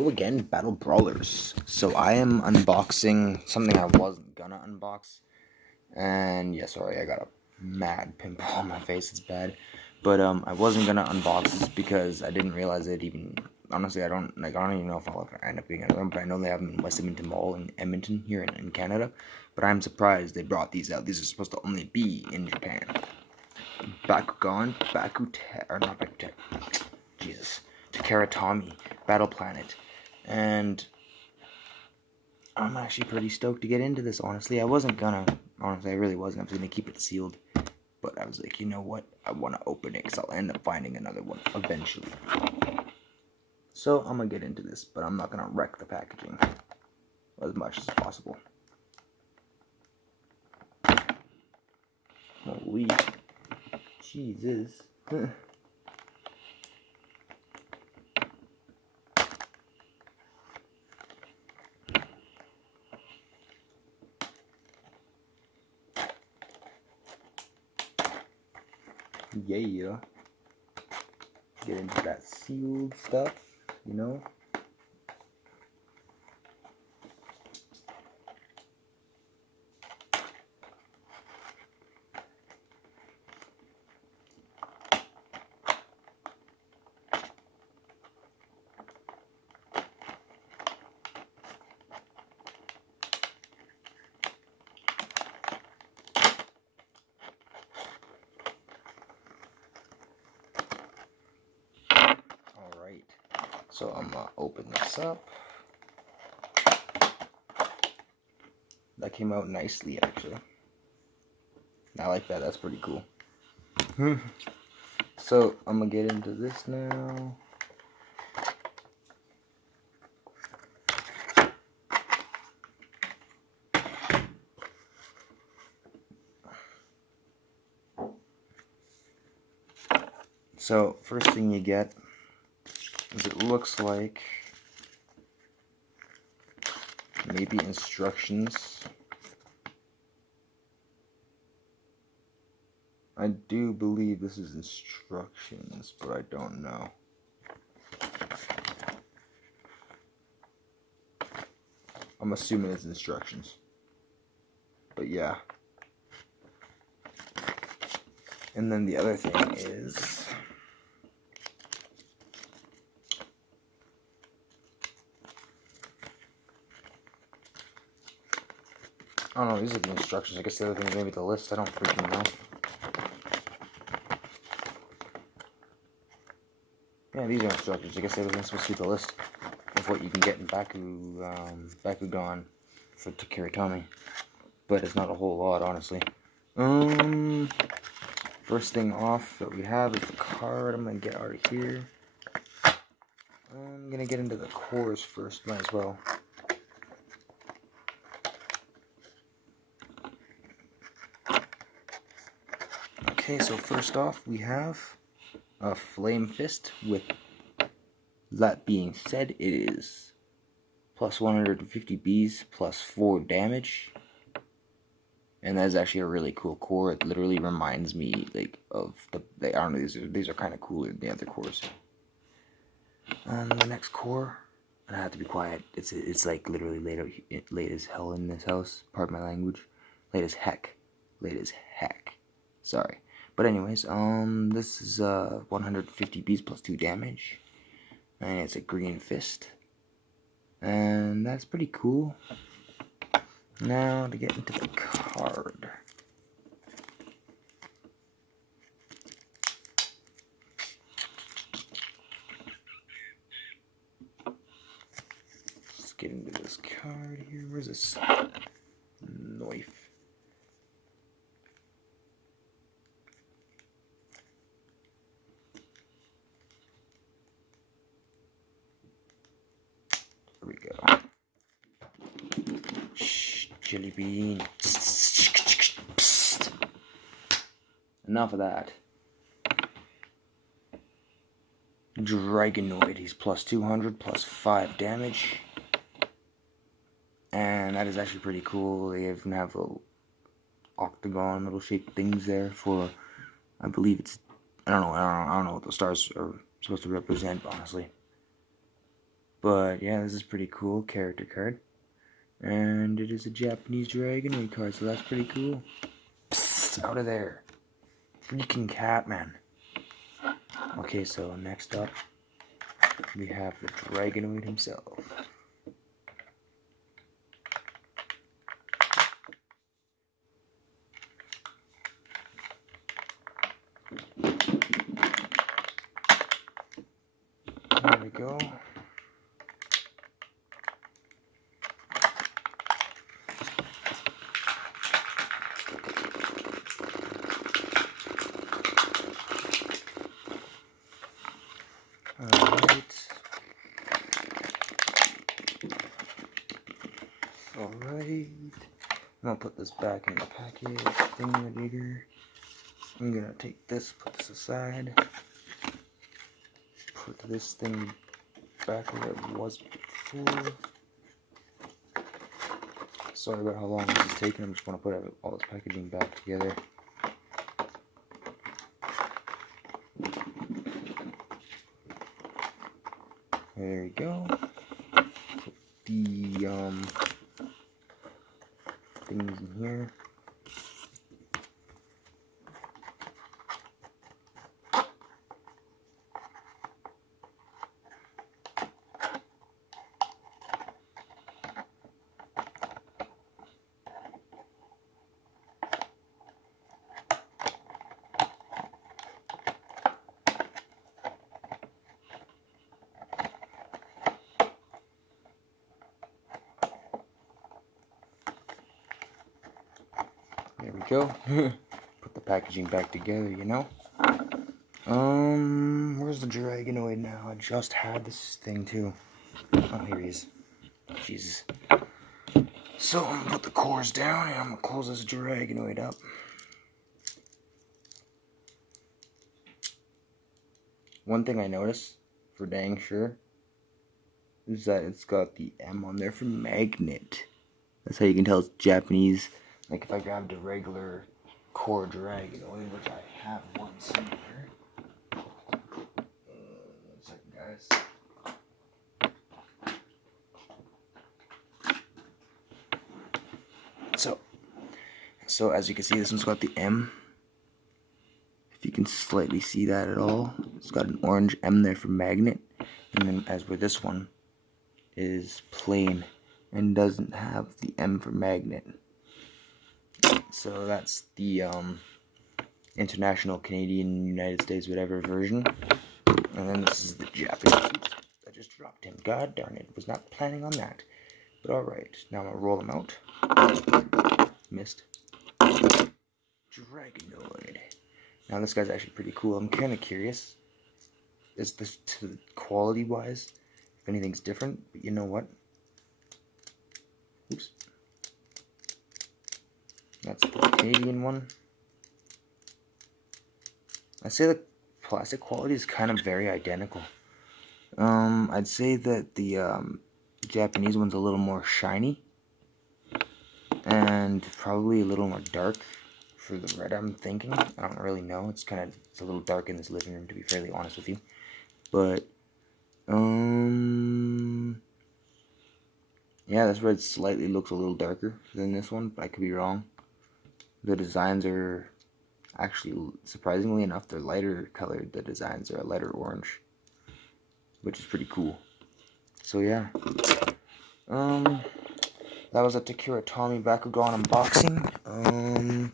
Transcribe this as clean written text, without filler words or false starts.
Hello again, Battle Brawlers. So I am unboxing something I wasn't gonna unbox. And yeah, sorry, I got a mad pimple on my face, it's bad. But I wasn't gonna unbox this because I didn't realize it even, honestly, I don't even know if I'll end up getting another one, but I know they have them in West Edmonton Mall in Edmonton here in Canada. But I'm surprised they brought these out. These are supposed to only be in Japan. Bakugan, or not Bakute, Jesus, Tomy, Battle Planet. And I'm actually pretty stoked to get into this, honestly. I really wasn't. I was gonna keep it sealed. But I was like, you know what? I want to open it because I'll end up finding another one eventually. So I'm gonna get into this, but I'm not gonna wreck the packaging as much as possible. Holy Jesus. Yeah. Get into that sealed stuff, you know? Alright, so I'm gonna open this up. That came out nicely, actually. I like that, that's pretty cool. So, I'm gonna get into this now. So, first thing you get is it looks like maybe instructions. I do believe this is instructions, but I don't know. I'm assuming it's instructions. But yeah. And then the other thing is I don't know, these are the instructions. I guess the other thing is maybe the list. I don't freaking know. Yeah, these are instructions. I guess the other thing's supposed to be the list of what you can get in Bakugan for Tomy. But it's not a whole lot, honestly. First thing off that we have is the card. I'm gonna get out of here. I'm gonna get into the cores first, might as well. Okay, so first off we have a Flame Fist. With that being said, it is plus 150 bees, plus 4 damage. And that is actually a really cool core. It literally reminds me like of I don't know, these are kind of cooler than the other cores. The next core, and I have to be quiet. It's like literally late as hell in this house. Pardon my language. Late as heck. Sorry. But anyways, this is 150 bees plus 2 damage, and it's a green fist, and that's pretty cool. Now to get into the card. Let's get into this card here. Where's this knife? There we go. Shh, jelly bean. Psst. Enough of that. Dragonoid, he's plus 200, plus 5 damage. And that is actually pretty cool. They even have little octagon, little shaped things there for, I believe it's, I don't know what the stars are supposed to represent, honestly. But yeah, this is pretty cool character card. And it is a Japanese dragonoid card, so that's pretty cool. Psst, out of there. Freaking cat, man. Okay, so next up, we have the dragonoid himself. There we go. Alright. I'm gonna put this back in the package. Thingamajigger. I'm gonna take this, put this aside. Put this thing back where it was before. Sorry about how long this is taking. I just want to put all this packaging back together. There we go. Put the things in here. There we go. Put the packaging back together, you know. Where's the dragonoid now? I just had this thing too. Oh, here he is. Jesus. So I'm gonna put the cores down and I'm gonna close this dragonoid up. One thing I noticed for dang sure is that it's got the M on there for magnet. That's how you can tell it's Japanese. Like if I grabbed a regular core dragonoid, which I have one somewhere. One second, guys. So as you can see, this one's got the M. If you can slightly see that at all, it's got an orange M there for magnet. And then as where this one is plain and doesn't have the M for magnet. So that's the international, Canadian, United States, whatever version. And then this is the Japanese. I just dropped him. God darn it. Was not planning on that. But alright. Now I'm going to roll him out. Missed. Dragonoid. Now this guy's actually pretty cool. I'm kind of curious as to quality wise if anything's different, but you know what? Oops. That's the Canadian one. I'd say the plastic quality is kind of very identical. I'd say that the Japanese one's a little more shiny and probably a little more dark for the red, I'm thinking. I don't really know. It's a little dark in this living room, to be fairly honest with you. But yeah, this red slightly looks a little darker than this one, but I could be wrong. The designs are actually, surprisingly enough, they're lighter colored. The designs are a lighter orange, which is pretty cool. So yeah, that was a Tomy bakugan unboxing.